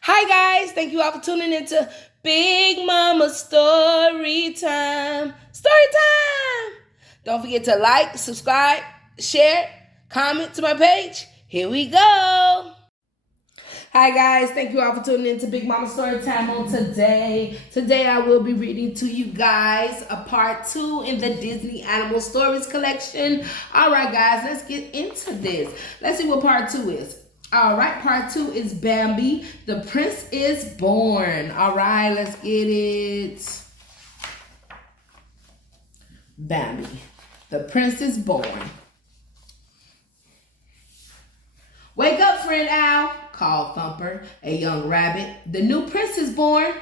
Hi guys, thank you all for tuning into Big Mama Story Time. Story time! Don't forget to like, subscribe, share, comment to my page. Here we go. Hi guys, thank you all for tuning into Big Mama Story Time on today. Today I will be reading to you guys a part 2 in the Disney Animal Stories collection. Alright guys, let's get into this. Let's see what part 2 is. Alright, part 2 is Bambi. The Prince is Born. Alright, let's get it. Bambi. The Prince is Born. Wake up, friend Owl, called Thumper, a young rabbit. The new prince is born.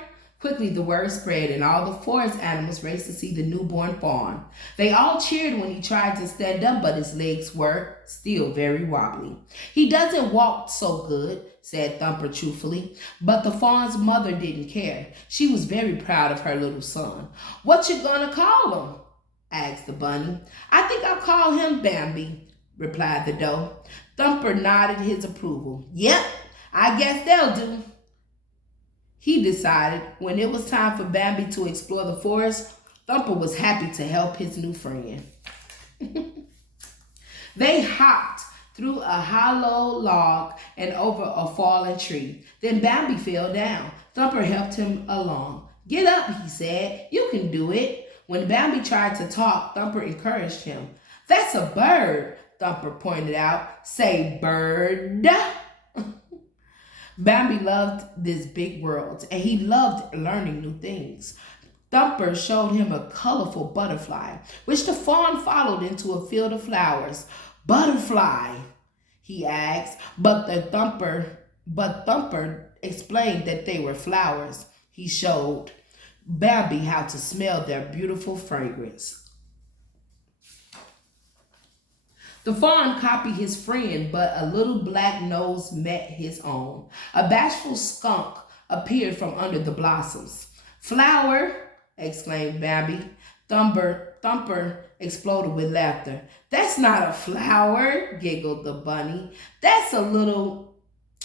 Quickly the word spread, and all the forest animals raced to see the newborn fawn. They all cheered when he tried to stand up, but his legs were still very wobbly. He doesn't walk so good, said Thumper truthfully, but the fawn's mother didn't care. She was very proud of her little son. What you gonna call him? Asked the bunny. I think I'll call him Bambi, replied the doe. Thumper nodded his approval. Yep, I guess they'll do. He decided when it was time for Bambi to explore the forest, Thumper was happy to help his new friend. They hopped through a hollow log and over a fallen tree. Then Bambi fell down. Thumper helped him along. Get up, he said. You can do it. When Bambi tried to talk, Thumper encouraged him. That's a bird, Thumper pointed out. Say bird. Bambi loved this big world, and he loved learning new things. Thumper showed him a colorful butterfly, which the fawn followed into a field of flowers. Butterfly, he asked, but Thumper explained that they were flowers. He showed Bambi how to smell their beautiful fragrance. The fawn copied his friend, but a little black nose met his own. A bashful skunk appeared from under the blossoms. Flower, exclaimed Bambi. Thumper exploded with laughter. That's not a flower, giggled the bunny. That's a little...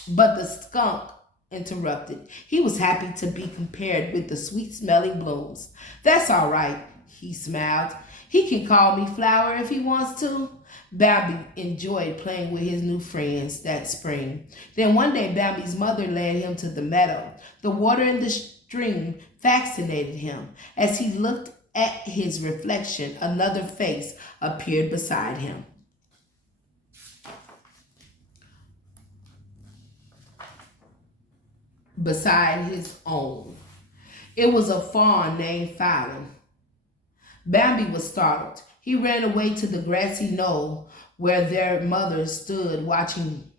But the skunk interrupted. He was happy to be compared with the sweet-smelling blooms. That's all right, he smiled. He can call me Flower if he wants to. Bambi enjoyed playing with his new friends that spring. Then one day Bambi's mother led him to the meadow. The water in the stream fascinated him. As he looked at his reflection, another face appeared beside him. Beside his own. It was a fawn named Fallon. Bambi was startled. He ran away to the grassy knoll where their mother stood watching.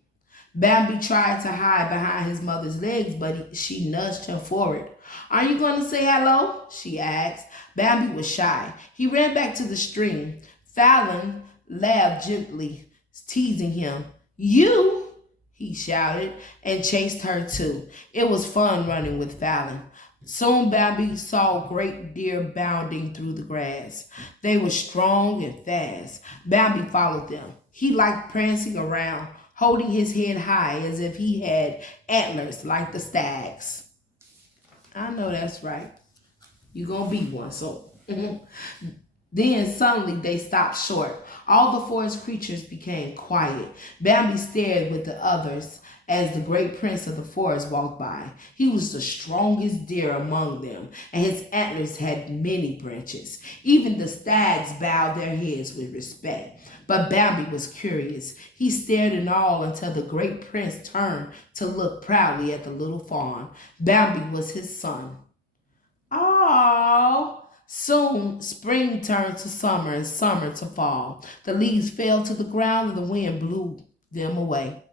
Bambi tried to hide behind his mother's legs, but she nudged him forward. Are you going to say hello? She asked. Bambi was shy. He ran back to the stream. Fallon laughed gently, teasing him. You? He shouted and chased her too. It was fun running with Fallon. Soon Bambi saw great deer bounding through the grass. They were strong and fast. Bambi followed them. He liked prancing around, holding his head high as if he had antlers like the stags. I know that's right. You're going to be one, so... Then suddenly they stopped short. All the forest creatures became quiet. Bambi stared with the others as the great prince of the forest walked by. He was the strongest deer among them, and his antlers had many branches. Even the stags bowed their heads with respect. But Bambi was curious. He stared in awe until the great prince turned to look proudly at the little fawn. Bambi was his son. Aww. Soon, spring turned to summer and summer to fall. The leaves fell to the ground and the wind blew them away.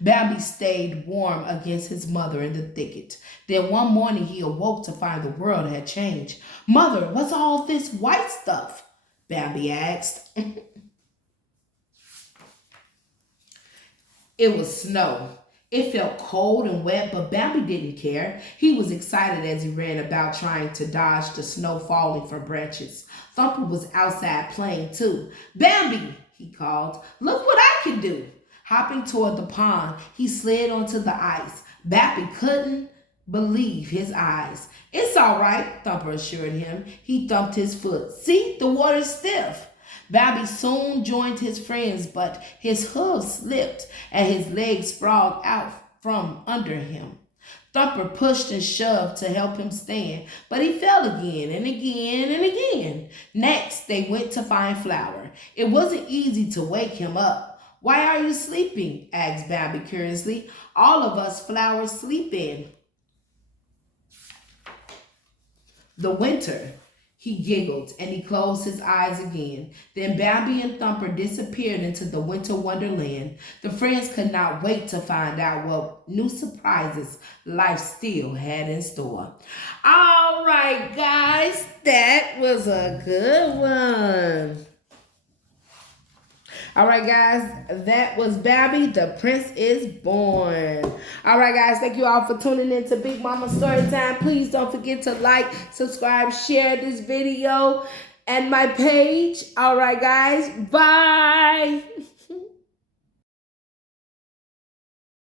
Bambi stayed warm against his mother in the thicket. Then one morning he awoke to find the world had changed. Mother, what's all this white stuff? Bambi asked. It was snow. It felt cold and wet, but Bambi didn't care. He was excited as he ran about trying to dodge the snow falling from branches. Thumper was outside playing too. Bambi, he called, look what I can do. Hopping toward the pond, he slid onto the ice. Bambi couldn't believe his eyes. It's all right, Thumper assured him. He thumped his foot. See, the water's stiff. Bambi soon joined his friends, but his hooves slipped and his legs sprawled out from under him. Thumper pushed and shoved to help him stand, but he fell again and again and again. Next, they went to find Flower. It wasn't easy to wake him up. Why are you sleeping? Asked Bambi curiously. All of us Flowers sleep in the winter. He giggled and he closed his eyes again. Then Bambi and Thumper disappeared into the winter wonderland. The friends could not wait to find out what new surprises life still had in store. All right, guys, that was a good one. All right, guys, that was Bambi, the Prince is Born. All right, guys, thank you all for tuning in to Big Mama Storytime. Please don't forget to like, subscribe, share this video and my page. All right, guys, bye.